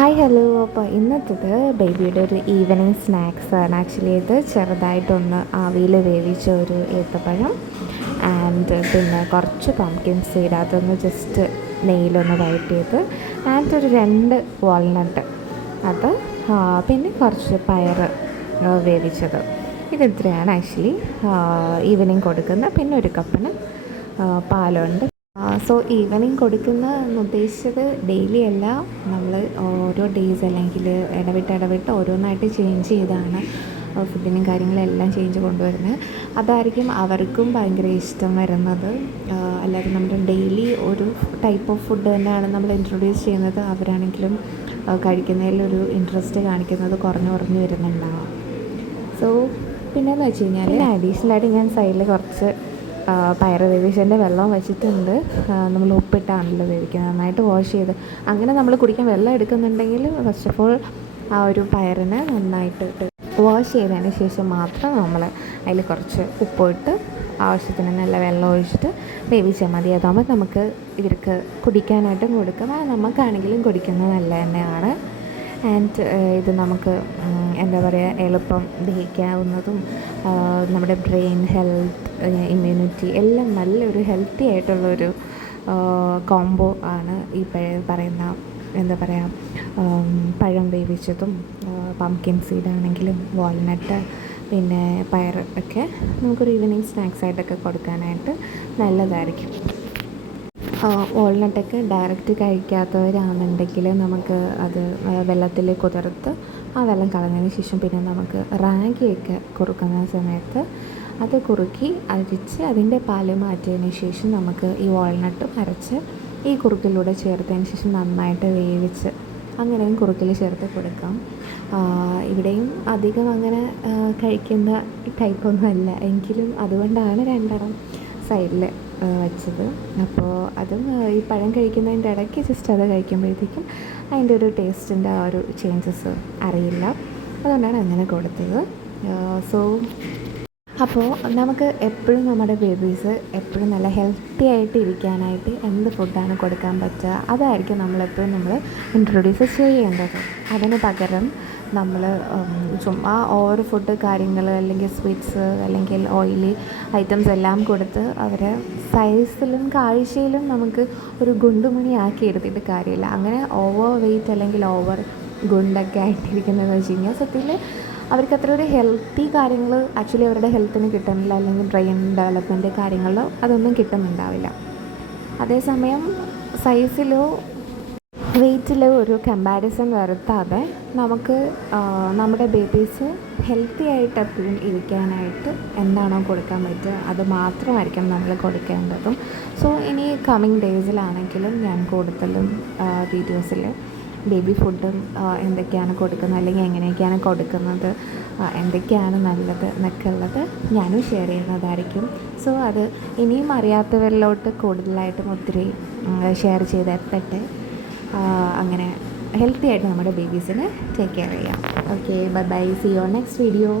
Hi hello. അപ്പോൾ ഇന്നത്തേത് ബേബിയുടെ ഒരു ഈവനിങ് സ്നാക്സ് ആണ്. ആക്ച്വലി ഇത് ചെറുതായിട്ടൊന്ന് ആവിയിൽ വേവിച്ച ഒരു ഏത്തപ്പഴം ആൻഡ് പിന്നെ കുറച്ച് പംകിൻ സീഡ് അതൊന്ന് ജസ്റ്റ് നെയ്യിലൊന്ന് വഴറ്റിയത് ആൻഡ് ഒരു 2 വാൾനട്ട് അത് പിന്നെ കുറച്ച് പയർ വേവിച്ചത്. ഇതിത്രയാണ് ആക്ച്വലി ഈവനിങ് കൊടുക്കുന്നത്. പിന്നെ ഒരു കപ്പിന് പാലുണ്ട്. സോ ഈവനിങ് കൊടുക്കുന്ന ഉദ്ദേശിച്ചത് ഡെയിലി അല്ല, നമ്മൾ ഓരോ ഡേയ്സ് അല്ലെങ്കിൽ ഇടവിട്ട് ഓരോന്നായിട്ട് ചേഞ്ച് ചെയ്താണ് ഫുഡിനും കാര്യങ്ങളെല്ലാം ചേഞ്ച് കൊണ്ടുവരുന്നത്. അതായിരിക്കും അവർക്കും ഭയങ്കര ഇഷ്ടം വരുന്നത്. അല്ലാതെ നമ്മൾ ഡെയിലി ഒരു ടൈപ്പ് ഓഫ് ഫുഡ് തന്നെയാണ് നമ്മൾ ഇൻട്രൊഡ്യൂസ് ചെയ്യുന്നത്. അവരാണെങ്കിലും കഴിക്കുന്നതിലൊരു ഇൻട്രസ്റ്റ് കാണിക്കുന്നത് കുറഞ്ഞു വരുന്നുണ്ടാവാം. സോ പിന്നെയെന്ന് വെച്ച് കഴിഞ്ഞാൽ അഡീഷണലായിട്ട് ഞാൻ സൈഡിൽ കുറച്ച് പയർ വേവിച്ചതിൻ്റെ വെള്ളം വെച്ചിട്ടുണ്ട്. നമ്മൾ ഉപ്പിട്ടാണല്ലോ വേവിക്കുന്നത്, നന്നായിട്ട് വാഷ് ചെയ്ത്. അങ്ങനെ നമ്മൾ കുടിക്കാൻ വെള്ളം എടുക്കുന്നുണ്ടെങ്കിൽ ഫസ്റ്റ് ഓഫ് ഓൾ ആ ഒരു പയറിനെ നന്നായിട്ട് വാഷ് ചെയ്തതിന് ശേഷം മാത്രം നമ്മൾ അതിൽ കുറച്ച് ഉപ്പിട്ട് ആവശ്യത്തിന് നല്ല വെള്ളം ഒഴിച്ചിട്ട് വേവിച്ചാൽ മതി. അതാകുമ്പോൾ നമുക്ക് ഇവർക്ക് കുടിക്കാനായിട്ടും കൊടുക്കാം, നമുക്കാണെങ്കിലും കുടിക്കുന്നത് നല്ല തന്നെയാണ്. ആൻഡ് ഇത് നമുക്ക് എന്താ പറയുക, എളുപ്പം ദഹിക്കാവുന്നതും നമ്മുടെ ബ്രെയിൻ ഹെൽത്ത്, ഇമ്മ്യൂണിറ്റി എല്ലാം നല്ലൊരു ഹെൽത്തി ആയിട്ടുള്ളൊരു കോംബോ ആണ് ഈ പറയുന്ന എന്താ പറയുക പഴം വേവിച്ചതും പംകിൻ സീഡാണെങ്കിലും വാൾനട്ട് പിന്നെ പയർ ഒക്കെ നമുക്കൊരു ഈവനിങ് സ്നാക്സ് ആയിട്ടൊക്കെ കൊടുക്കാനായിട്ട് നല്ലതായിരിക്കും. വാൾനട്ടൊക്കെ ഡയറക്റ്റ് കഴിക്കാത്തവരാണെന്നുണ്ടെങ്കിൽ നമുക്ക് അത് വെള്ളത്തിൽ കുതിർത്ത് ആ വെള്ളം കളഞ്ഞതിന് ശേഷം പിന്നെ നമുക്ക് റാഗിയൊക്കെ കുറുക്കുന്ന സമയത്ത് അത് കുറുക്കി അരിച്ച് അതിൻ്റെ പാല് മാറ്റിയതിന് ശേഷം നമുക്ക് ഈ വാൾനട്ടും അരച്ച് ഈ കുറുക്കിലൂടെ ചേർത്തതിന് ശേഷം നന്നായിട്ട് വേവിച്ച് അങ്ങനെയും കുറുക്കിൽ ചേർത്ത് കൊടുക്കാം. ഇവിടെയും അധികം അങ്ങനെ കഴിക്കുന്ന ടൈപ്പൊന്നുമല്ല, എങ്കിലും അതുകൊണ്ടാണ് 2 സൈഡിൽ വച്ചത്. അപ്പോൾ അതും ഈ പഴം കഴിക്കുന്നതിൻ്റെ ഇടയ്ക്ക് ജസ്റ്റ് അത് കഴിക്കുമ്പോഴത്തേക്കും അതിൻ്റെ ഒരു ടേസ്റ്റിൻ്റെ ആ ഒരു ചേഞ്ചസ് അറിയില്ല, അതുകൊണ്ടാണ് അങ്ങനെ കൊടുത്തത്. സോ അപ്പോൾ നമുക്ക് എപ്പോഴും നമ്മുടെ ബേബീസ് എപ്പോഴും നല്ല ഹെൽത്തി ആയിട്ട് ഇരിക്കാനായിട്ട് എന്ത് ഫുഡാണ് കൊടുക്കാൻ പറ്റുക അതായിരിക്കും നമ്മളെപ്പോഴും ഇൻട്രൊഡ്യൂസ് ചെയ്യേണ്ടത്. അതിന് പകരം നമ്മൾ ചുമ്മാ ഓവർ ഫുഡ് കാര്യങ്ങൾ അല്ലെങ്കിൽ സ്വീറ്റ്സ് അല്ലെങ്കിൽ ഓയിലി ഐറ്റംസ് എല്ലാം കൊടുത്ത് അവരെ സൈസിലും കാഴ്ചയിലും നമുക്ക് ഒരു ഗുണ്ടുമണിയാക്കി എടുത്തിട്ട് കാര്യമില്ല. അങ്ങനെ ഓവർ വെയ്റ്റ് അല്ലെങ്കിൽ ഓവർ ഗുണ്ടൊക്കെ ആയിട്ടിരിക്കുന്നതെന്ന് വെച്ച് കഴിഞ്ഞാൽ സത്യത്തിൽ അവർക്ക് അത്ര ഒരു ഹെൽത്തി കാര്യങ്ങൾ ആക്ച്വലി അവരുടെ ഹെൽത്തിന് കിട്ടുന്നില്ല, അല്ലെങ്കിൽ ബ്രെയിൻ ഡെവലപ്മെൻറ്റ് കാര്യങ്ങളിലോ അതൊന്നും കിട്ടുന്നുണ്ടാവില്ല. അതേസമയം സൈസിലോ വെയ്റ്റിലോ ഒരു കമ്പാരിസൺ വരുത്താതെ നമുക്ക് നമ്മുടെ ബേബീസ് ഹെൽത്തി ആയിട്ട് എപ്പോഴും ഇരിക്കാനായിട്ട് എന്താണോ കൊടുക്കാൻ പറ്റുക അത് മാത്രമായിരിക്കും നമ്മൾ കൊടുക്കേണ്ടതും. സോ ഇനി കമ്മിങ് ഡേയ്സിലാണെങ്കിലും ഞാൻ കൂടുതലും വീഡിയോസിൽ ബേബി ഫുഡും എന്തൊക്കെയാണ് കൊടുക്കുന്നത് അല്ലെങ്കിൽ എങ്ങനെയൊക്കെയാണ് കൊടുക്കുന്നത്, എന്തൊക്കെയാണ് നല്ലത് എന്നൊക്കെ ഉള്ളത് ഞാനും ഷെയർ ചെയ്യുന്നതായിരിക്കും. സോ അത് ഇനിയും അറിയാത്തവരിലോട്ട് കൂടുതലായിട്ടും ഒത്തിരി ഷെയർ ചെയ്തെത്തട്ടെ. അങ്ങനെ ഹെൽത്തി ആയിട്ട് നമ്മുടെ ബേബീസിനെ ടേക്ക് കെയർ ചെയ്യാം. Okay, bye bye, see you on next video.